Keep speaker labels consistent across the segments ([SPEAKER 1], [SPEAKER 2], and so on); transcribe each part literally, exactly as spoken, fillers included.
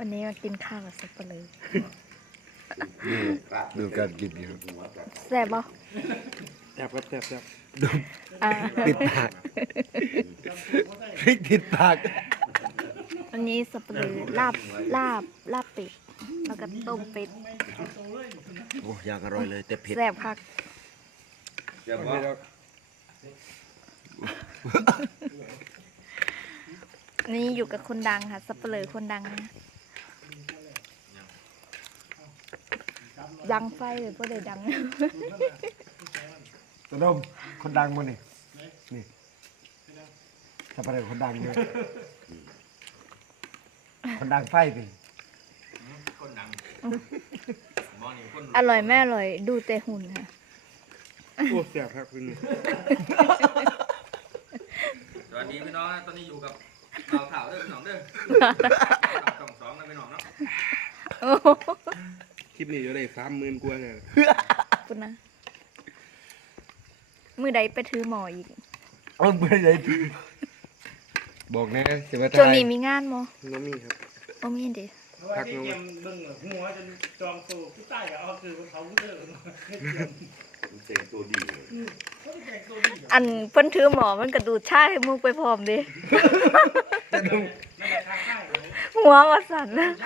[SPEAKER 1] วันนี้มากินข้าวกับสับปะเลย
[SPEAKER 2] ดูการกินครับ
[SPEAKER 1] แซ่บบ่
[SPEAKER 3] แซ่บครับแซ่บแซ่บ
[SPEAKER 2] ติดปากพริกติดปาก
[SPEAKER 1] วันนี้สับปะเลยลาบลาบลาบเป็ดแล้วก็ต้มเป็ด
[SPEAKER 2] โอ้อยากอร่อยเลยแต่เผ็ด
[SPEAKER 1] แซ่บคักนี่อยู่กับคนดังค่ะสับปะเลยคนดังนะดังไฟเลยก็เลยดัง
[SPEAKER 2] ตัวดมคนดังมั้งนี่นี่สับปะเลยคนดังเนี่ยคนดังไฟสิ
[SPEAKER 1] อร่อยแม่อร่อยดูแต่หุ่นค่ะ
[SPEAKER 3] โอ้แซ่บครับคุณ
[SPEAKER 4] สวัสดีพี่น้องตอนนี้อยู่กับเราข่าวเด้อพี่น้องเด้อสองสองนะพี่น้องเนาะ
[SPEAKER 3] คลิปนี้อยู่ได้สามหมื่นกว่าเนี่ย
[SPEAKER 1] คุณนะมือใดไปถือหมออีก
[SPEAKER 2] เอามือใดถือบอกนะเสียว่า
[SPEAKER 1] ช่วงนี้มีงานมั้
[SPEAKER 3] น้องมีครับ
[SPEAKER 1] โอ้มีดิ
[SPEAKER 5] พักน้องเบิ่งหัวจนจองตัวผู้ใต้ก็เอาคือเขาเด้อ
[SPEAKER 4] เสียงตัวดี
[SPEAKER 1] อันเพิ่นถือหมอมันกระดูดชาให้มุกไปพร้อมดิหัวว่าสั่น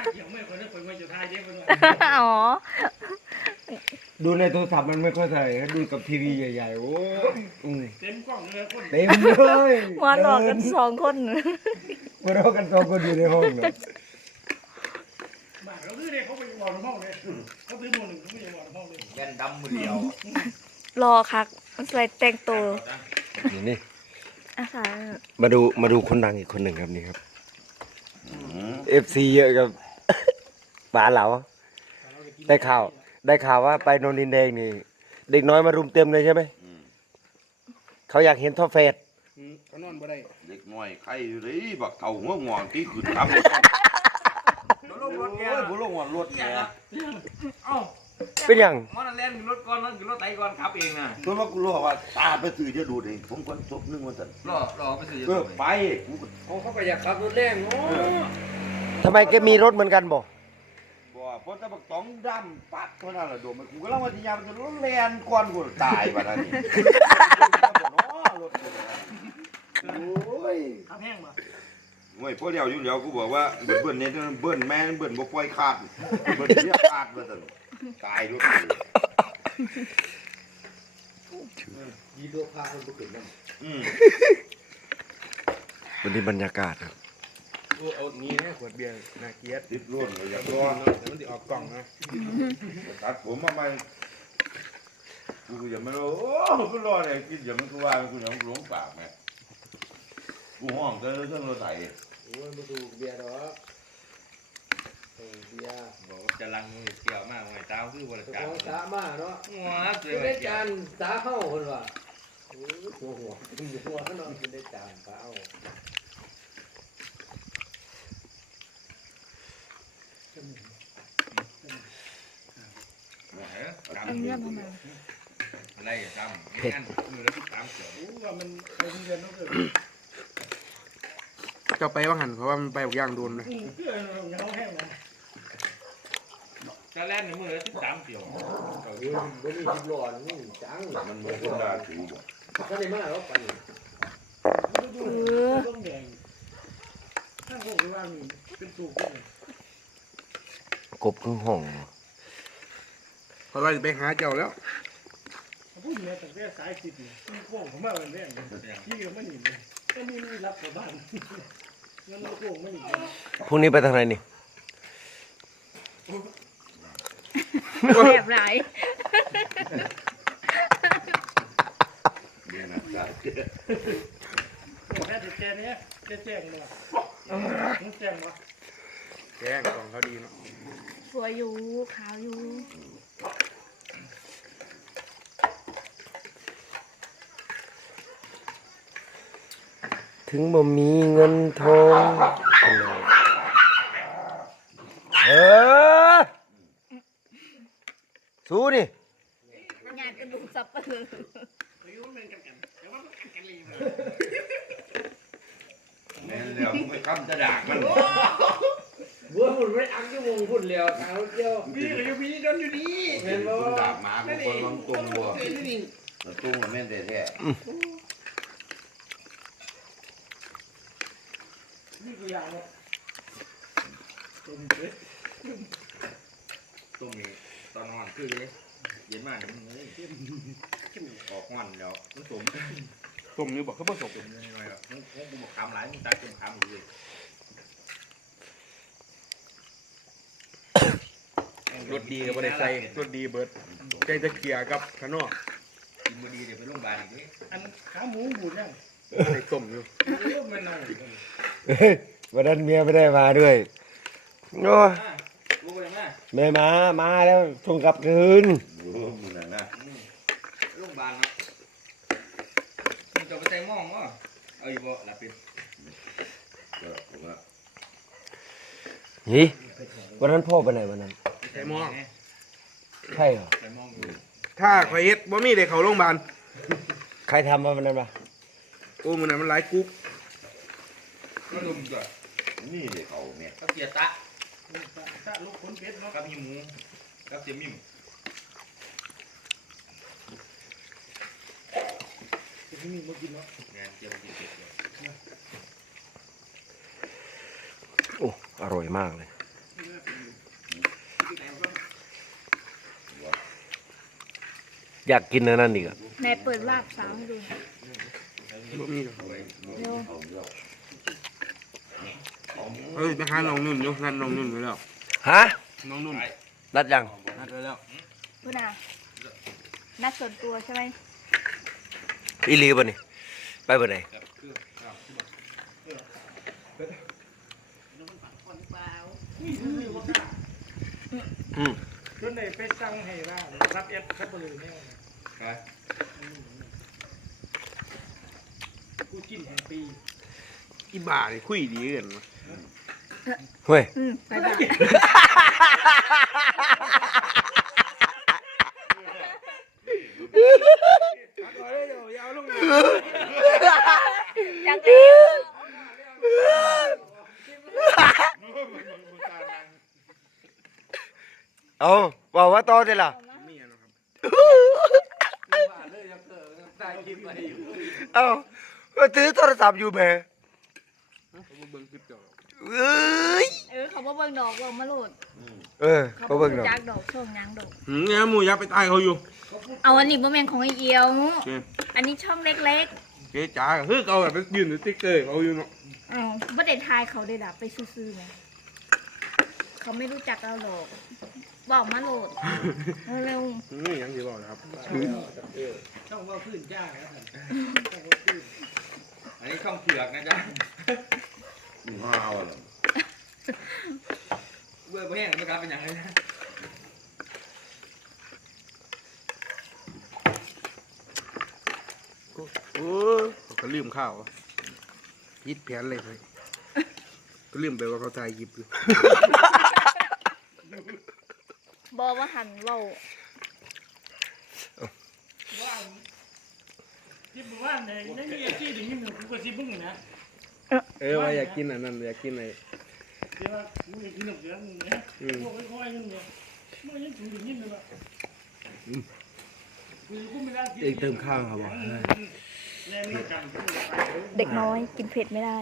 [SPEAKER 1] อ๋อ
[SPEAKER 2] ดูในโทรศัพท์มันไม่ค่อยใส่ดูกับทีวีใหญ่ๆโอ้
[SPEAKER 5] เต็มกล้องเลยคน
[SPEAKER 2] เต็มเลย
[SPEAKER 1] หัวหลอกกันสองคน
[SPEAKER 2] หัวหลอกกันสองคนอยู่ในห้องเนาะ
[SPEAKER 5] บ้านเขาซื้อเนี่ยเขาไปวอร์มห้องเลยเขาซื้อมือหนึ่งเขาไม่ได้วอร์มห้องเลย
[SPEAKER 4] แว่นดำมือเดียว
[SPEAKER 1] รอคักมันใส่แต่งตัว
[SPEAKER 2] นี่นี่
[SPEAKER 1] อาสา
[SPEAKER 2] มาดูมาดูคนดังอีกคนหนึ่งครับนี่ครับเอฟซีเยอะกับป๋าเหลาได้ข่าวได้ข่าวว่าไปโนนดินแดงนี่เด็กน้อยมารุมเต็มเลยใช่ไหมเขาอยากเห็นท่อเฟส
[SPEAKER 3] เขานอนบ่ได้
[SPEAKER 4] เด็กน้อยใครเลยบักเต่าหัวงอนที่ขืนทำบุลงรถแกบุลงรถแกเอ้า
[SPEAKER 2] เป็นยัง
[SPEAKER 4] มอนั่นเล่นรถก่อนนั่นคือรถไต่ก่อนขับเองนะ
[SPEAKER 2] เพราะว่ากูรู้ว่าตาไปสื่อจะดูเองผมก็ซบนึงว่าสัน
[SPEAKER 4] รอรอไปสื่อ
[SPEAKER 2] เออไป
[SPEAKER 4] เขาเขาไปอยากขับรถแรงโอ้
[SPEAKER 2] ทำไมแกมีรถเหมือนกันบ่
[SPEAKER 4] บ่เพราะถ้าบักตองดำปัดเท่านั้นแหละโดมกูก็เล่าว่าที่ยามมันรถแรงก่อนกูตายว่ะนั่นนี่
[SPEAKER 5] โอ้ยขับแห้งป่ะ
[SPEAKER 4] โอ้ยพวกเดียวอยู่เดียวกูบอกว่าเบิ้ลเบิ้ลเนี่ยเบิ้ลแม่เบิ้ลบ่ปล่อยขาดเบิ้ลเรียกขาดว่าซั่นตายรถยีโดพาคนบ่ขึ้นนำอืม
[SPEAKER 2] วันนี้บรรยากาศครับ
[SPEAKER 3] เอานี้นะขวดเบียร์นาเกียรติ
[SPEAKER 4] ติดรุ่นเลยอย่างรอ
[SPEAKER 3] เดี๋ยวมันสิออกกล่องนะ
[SPEAKER 4] ตัดผมมาใหม่กูอย่าไม่รอโอ้กูรอเนี่ยกินอย่ามันกูว่ากูอย่ามันหลงปากแม่กูห้องเจอเรื่องรถไถ
[SPEAKER 3] โอ้ยมาดูเบียร์ดอกเออเบียร์
[SPEAKER 4] บอกจะลังเกี่ยวมากไงเจ้าคือบริการ
[SPEAKER 3] ของสามาเนาะ
[SPEAKER 4] หัวเสื
[SPEAKER 3] อได้จานสาเข้าคนว่าโอ้ยหัวหัวหัวน้องกินได้จานสาเอา
[SPEAKER 1] อันนี้ประมาณ
[SPEAKER 4] อะไรจำไม่งั้นมือแล้วตามเสือ
[SPEAKER 5] ว่ามันไปเรียนต้องเกิด
[SPEAKER 3] จะไปว่าหันเพราะว่ามันไปอย่างโดนเลย
[SPEAKER 5] เพื่อนเขาแห้งนะ
[SPEAKER 4] จะแล่นในมือแล้วตามเสือ
[SPEAKER 3] เออมันมีจิบหลอนนี่จัง
[SPEAKER 4] มันมือคนด่าถือบ่
[SPEAKER 3] ก็ได้มาแล้วไป
[SPEAKER 5] เออต้องแดงถ้าพวกว่ามีเป็นสูบ
[SPEAKER 2] กบครึ่งห้อง
[SPEAKER 3] พอเราจะไปหาเจ้าแล้ว
[SPEAKER 5] ผู้หญิงแต่แค่สายสิบเนี่ยพวกผมมาเป็นแม่ที่ก็ไม่หนีเลยก็มีมีรับกับบ้านงั้นพวกไม่หนี
[SPEAKER 2] พรุ่งนี้ไปทางไหนนี่
[SPEAKER 1] แบบไหน
[SPEAKER 4] เนี่ยนะใช่
[SPEAKER 5] แค่แจ้งเนี้ยแจ้งแจ้งมาแจ้งมา
[SPEAKER 3] แจ้งของเขาดีเนาะ
[SPEAKER 1] สวยอยู่ขาวอยู่
[SPEAKER 2] ถึงบ่มีเงินทองเออสู้นี่
[SPEAKER 1] งานกระดูกสับปะเลย
[SPEAKER 4] แม่นแล้วไม่คำจะด่ามัน
[SPEAKER 3] บัวมันไม่พุ่นเลี้ยวทางรถเลี้ยว
[SPEAKER 5] มีก็ยังมีจนอยู่ดี
[SPEAKER 3] เห็นบ่
[SPEAKER 4] คนดาบหมาคนลองตรงวัวตรงมันแม่นแท้
[SPEAKER 5] นี่ก็อย่างเนาะต้มเป็ด
[SPEAKER 6] ต้มนี่ตอนนอนคือเลยเย็นมากเลยมึงเลยออกงอนแล้วมันสม
[SPEAKER 7] ต้มนี่บอกเขาผสม
[SPEAKER 6] สมยังไงล่ะมึงกูบอกคำหลายมึงตายจมคำอยู่เลย
[SPEAKER 7] รสดีกับบริใส่รสดีเบิร์ดใจจะเกลี่ยกับขนอก
[SPEAKER 6] กินบุดีเดี๋ยวไปโรงพยาบาลอีกที
[SPEAKER 5] อันขาหมูบูดยัง
[SPEAKER 7] ใส่ต้มอยู่
[SPEAKER 5] เออมันนั่ง
[SPEAKER 2] เฮ้ยวันนั้นเมียไม่ได้มาด้วยโอ้
[SPEAKER 6] กูไปไหม
[SPEAKER 2] แม่มามาแล้วส่งกลับคืน
[SPEAKER 4] ๆโอ้มึงน่ะนะ
[SPEAKER 6] โรงพยาบาลนะมึงจะไปใส่หม้องวะเอาอยู่บ่หลับเป็น
[SPEAKER 4] ก็ผมว่า
[SPEAKER 2] นี่วันนั้นพ่อไปไหนวันนั้น
[SPEAKER 7] ใส่หม้อ
[SPEAKER 2] ใช่เหรอ
[SPEAKER 6] ใส่หม้องอยู่
[SPEAKER 7] ถ้าข่อยเฮ็ดบ่มีเด็กเขาโรงพยาบาล
[SPEAKER 2] ใครทำมาวันนั้นปะ
[SPEAKER 7] โอ้มันน่ะมันหลายกุ๊ก
[SPEAKER 6] ก็ลุมก่อน
[SPEAKER 4] นี่เด็กเขาเนี่ย
[SPEAKER 6] ก็เกียร์ตะ
[SPEAKER 5] ถ้าลูกคนเป็ดเนาะ
[SPEAKER 6] กับมีหมูกับเจียมิ่ม
[SPEAKER 5] จะมีมากินเนาะ
[SPEAKER 6] งานเจียมกินเสร็จเลย
[SPEAKER 2] โอ้อร่อยมากเลย อยากกินอันนั่นอีกอะ
[SPEAKER 1] ไหนเปิดลาบสาวให้ดูหน่อย
[SPEAKER 7] บ่มีหรอก
[SPEAKER 1] เร็ว
[SPEAKER 7] เฮ้ยไปหาน้องนุ่นอยู่นัดน้องนุ่นไว้แล้ว
[SPEAKER 2] ฮะ
[SPEAKER 7] น้องนุ่น
[SPEAKER 2] นัดยัง
[SPEAKER 7] นัดไว้แล้ว
[SPEAKER 1] พูดนะนัดส่วนตัวใช่ไหม
[SPEAKER 2] อีลีป่ะนี่ไปบ่ไหนอืม
[SPEAKER 5] จนในไปสั่งให้ว่ารับเอฟครับบ่เลยแนว
[SPEAKER 6] ไป
[SPEAKER 5] กูกินแห่งปี
[SPEAKER 7] อีบ่านี่คุยดีเกินวะ
[SPEAKER 2] เฮ้ย
[SPEAKER 1] อืมไปบ้าน
[SPEAKER 7] ยาวลง
[SPEAKER 1] จังเลย
[SPEAKER 2] เอาบอกว่าโตได้ล่ะ
[SPEAKER 7] นี่นะครับ
[SPEAKER 3] ผ่านเลยยังเกิดตายกินไปอยู่
[SPEAKER 2] เอาก็ถือโทรศัพท์อยู่แหม่
[SPEAKER 7] เขาบ่เบิ่งคลิปเจ้า
[SPEAKER 2] เอ้ย
[SPEAKER 1] เออเขาบ่เบิ่งดอกเบิ่งมาโหลด
[SPEAKER 2] เออ
[SPEAKER 1] เขา
[SPEAKER 2] เขา
[SPEAKER 1] บ่
[SPEAKER 2] เบิ่ง
[SPEAKER 1] รู้
[SPEAKER 2] ดอก
[SPEAKER 1] จักดอกช่วงหยังดอก
[SPEAKER 7] หืมเนี่ยหมูยักษ์ไปตายเขาอยู่
[SPEAKER 1] เอาอันนี้บ่แม่นของไอเอียว
[SPEAKER 7] เจ๊
[SPEAKER 1] อันนี้ช่องเล็ก
[SPEAKER 7] เจ๊จ๋าก็คือเอาแบบไปยืนสติ๊กเกอร์เขาอยู่เนาะ
[SPEAKER 1] ๆอ้าวบ่ได้ทายเขาได้ดับไปซื่อๆไงเขาไม่รู้จักเราหรอกบอกมาโหลดเร็ว
[SPEAKER 7] นี่ยังสิบอกนะครับ
[SPEAKER 5] ต้องว่าพื้นจ้าครับต้องว่าพื้น
[SPEAKER 6] อันนี้ช่องเผือกนะจ๊ะ
[SPEAKER 4] มึงห้าวเหรอ
[SPEAKER 6] เบื่อแห้งไม่กล้าเป็นอย่างไรนะ
[SPEAKER 7] โอ้เขาก็ลืมข้าวยิดแผนเลยเลยก็ลืมไปว่าเขาถ่ายหยิบอยู่
[SPEAKER 1] ๆบอกว่าหันเว้า
[SPEAKER 5] ว่าที่บอกว่าเนี่ยยังมีอาชีพอย่างนี้กูก็สิบึ้งนะ
[SPEAKER 7] เออว่าอยากกินอันนั้นอยากกินไอ้
[SPEAKER 5] เดี๋ยวมึงกินหนึ่งเดือนเนี่ยพวกไม่ค่อยนึงเนี่ยมันยังถูกอย่างนี้เลยว่ะกูกูไม่ได้กิน
[SPEAKER 2] เองเติมข้าวครับบอก
[SPEAKER 5] แรงนี่กัน
[SPEAKER 1] เด็กน้อยกินเผ็ดไม่ได้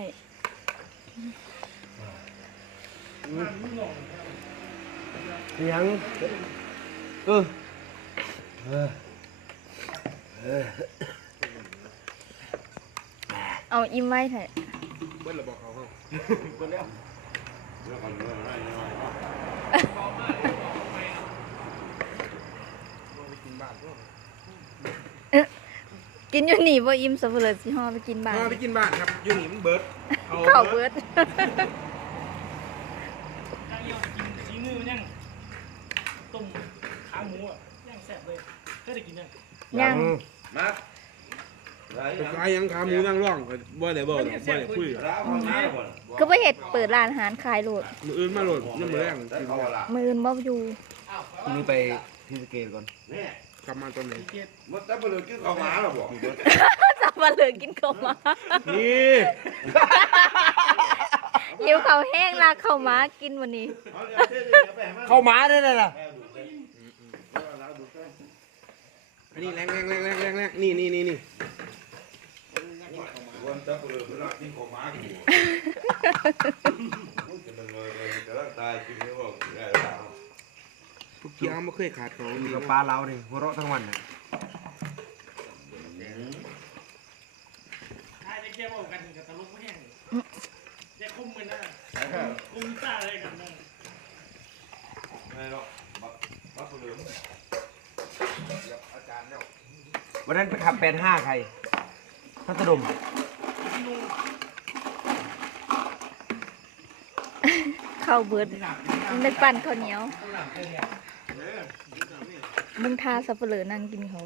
[SPEAKER 2] ยังเออเออเออ
[SPEAKER 1] เอาอิ่มไว้เถอะ
[SPEAKER 7] เบิ้ลระบอกเขาเขา
[SPEAKER 4] เรื่องของเรื่องอะไรน้อย
[SPEAKER 7] ไปกินบ้านก็
[SPEAKER 1] กินอยู่นี่บ่อิ่มสับเปลือสิห่อไปกินบ้าน
[SPEAKER 7] ไปกินบ้านครับอยู่นี่มันเบิร์ดเอา
[SPEAKER 1] ข้าวเบิด
[SPEAKER 5] ถ้าเยี่ยวกินซีนื้อมันยังต้มขาหมูอ่ะยังแซ่บเลยก็ได้กินยัง
[SPEAKER 1] ยัง
[SPEAKER 4] มาไร
[SPEAKER 7] ขายยังขาหมูนั่งร่องบ่ได้บ่บ่ได้คุย
[SPEAKER 4] ร้าวข้างหน้าบ่
[SPEAKER 1] ก็บ่เฮ็ดเปิดร้านอาหารขายโลด
[SPEAKER 7] มืออื่นมาโหลดยังมือแรง
[SPEAKER 4] ได้
[SPEAKER 7] กิน
[SPEAKER 4] เขาละ
[SPEAKER 1] มื้ออื่นบ่อยู่
[SPEAKER 2] นี่ไปที่สเกตก่อน
[SPEAKER 4] เนี่ย
[SPEAKER 7] กลับมาตอนไหน
[SPEAKER 4] มันจะไปเลยกินข้าวหมาหรอบอก
[SPEAKER 1] สับปะเหลือกินข้าวหมา
[SPEAKER 7] นี่
[SPEAKER 4] เ
[SPEAKER 1] หิวเขาวแห้งลากเข้าวหมากินวันนี้
[SPEAKER 2] เข้ามาได้เลยล่ะ
[SPEAKER 7] อันนี้แรงแรงแรงแรงแรงแรงนี่นี่นี่นี่
[SPEAKER 4] วันจับเลยเวลากินของหมาอยู่จะเป็นเลยจะร่างกายกินไม่ว่าได้แล้ว
[SPEAKER 7] ทุกเที่ยวไม่เคยขาดเขา
[SPEAKER 2] อยู่
[SPEAKER 7] นี่
[SPEAKER 2] กับปลาเรานี่หัวเราะทั้งวันน่ะ
[SPEAKER 5] ถ้าจะเกี่ยวกันกับตลกไม่แห้งจะคุ้มกันนะคุ้มตาอะไรกันนะ
[SPEAKER 4] ไม่หรอกบักบักเหลืองอาจารย์เนี่ย
[SPEAKER 2] วันนั้นไปขับแปดห้าใครพัสดุม
[SPEAKER 1] ข้าวเบิดนึกปั่นข้าวเหนียวมึงทาสับเปลือนั่งกินเขา
[SPEAKER 5] มา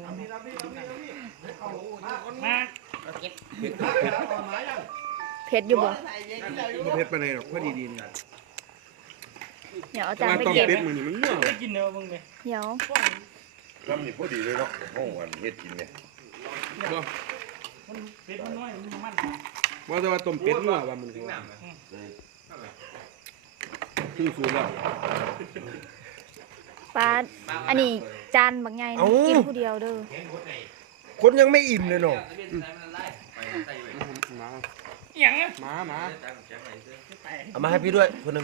[SPEAKER 1] เผ็ดอยู่บ่
[SPEAKER 7] บ่เผ็ดไปไหนหรอกพอดีดีนะ
[SPEAKER 1] เดี๋ยวเอา
[SPEAKER 7] แต่
[SPEAKER 1] จาน
[SPEAKER 7] ว่า
[SPEAKER 1] ไป
[SPEAKER 7] ต้ม
[SPEAKER 1] เก็บ
[SPEAKER 7] เป็ดมือนี่มันเนื้อ
[SPEAKER 5] ได้กินเนื้อมึงเลย
[SPEAKER 1] เดี๋ยว
[SPEAKER 4] ทำนี่พอดีเลยเนาะห้องวันเฮ็ดกินเนี่ย
[SPEAKER 7] บ่
[SPEAKER 5] มันเป็ดมันน้อยมันมัน
[SPEAKER 7] ว่าแต่ว่าต้มเป็ดเนื้อว่ามัน
[SPEAKER 6] ถึงน้ำนะ
[SPEAKER 7] คือสูตรแล้ว
[SPEAKER 1] ปลาอันนี้จานบางใหญ่นะกินผู้เดียวเด้อ
[SPEAKER 2] คนยังไม่อิ่มเลยเนาะ
[SPEAKER 7] หมา
[SPEAKER 5] อย่างอ่ะ
[SPEAKER 7] หมาหมา
[SPEAKER 2] เอามาให้พี่ด้วยคนหนึ่ง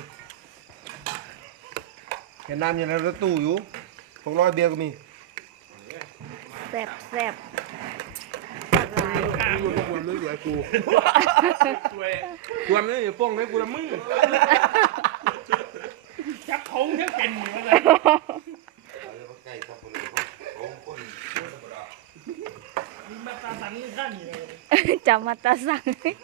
[SPEAKER 2] เห็นน้ำอยู่ในรถตู้อยู่หกร้อยเบียร์ก็มี
[SPEAKER 1] แซ่บแซ่บสักลาย
[SPEAKER 7] กูควรไม่อยู่ไอ้กูควรไม่อยู่ฟ้องให้กูละมึง
[SPEAKER 5] จับเขาทั้งเป็นอยู่อะไร
[SPEAKER 4] ใกล้ทับเลยของคนธรรมดา
[SPEAKER 5] มีมาตาสันข้างนี้เลย
[SPEAKER 1] จำมาตาสั่ง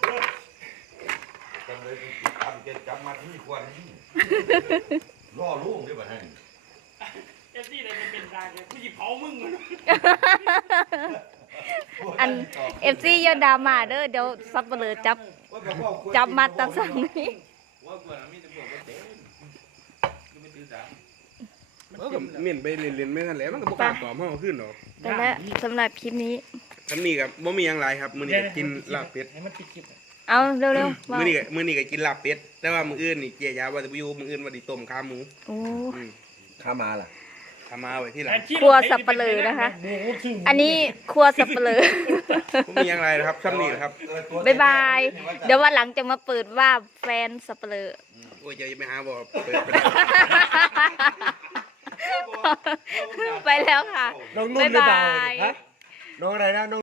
[SPEAKER 4] จำเลยทำเก็บจำมาที่ควรล่อลูกได้ป่ะท่าน
[SPEAKER 5] เอฟซีเลยจะเป็นดาเลยกูหยิบเผามึงเลย
[SPEAKER 1] อันเอฟซีอย่าดราม่าเด้อเดี๋ยวสับเปลือจับจับมาตาสั่งนี่
[SPEAKER 6] ว่าเพื่อนมีแต่พวกเด็กก็ไม่ตื่นสาย
[SPEAKER 7] มันก็เหม็นไปเรียนๆไม่ทันแล้วมันก็บ่กล้าตอบเฮาขึ้นหรอก
[SPEAKER 1] แต่และสำหรับคลิปนี้
[SPEAKER 7] อันนี้ก็บ่มีหยังหลายครับมื้อนี้ก็กินลาบเป็ด
[SPEAKER 5] ให้มันปิดคลิป
[SPEAKER 1] เอาเร็วๆ
[SPEAKER 7] มื้อนี้ก็มื้อนี้ก็กินลาบเป็ดแต่ว่ามื้ออื่นนี่เจียยาว่าจะไปอยู่มื้ออื่นว่าสิต้มขาหมู
[SPEAKER 1] โอ้
[SPEAKER 7] อืม
[SPEAKER 2] ข้ามาล่ะ
[SPEAKER 7] ทำมาไว้ที่หลัง
[SPEAKER 1] ครัวสับปะเลอนะคะ อันนี้ครัวสับเปลือ
[SPEAKER 7] บ่มีหยังหลายนะครับซ้ำนี่แหละครับ
[SPEAKER 1] บ๊ายบาย เดี๋ยววันหลังจะมาเปิดว่าแฟนสับเปลือ
[SPEAKER 7] โอ้ยจะไปหาบ่เปิดไป
[SPEAKER 1] ไปแล้วค่ะ
[SPEAKER 2] น้องนุ่นหรือเปล่า
[SPEAKER 1] บ๊ายบาย
[SPEAKER 2] ฮะน้องอะไรนะน้อง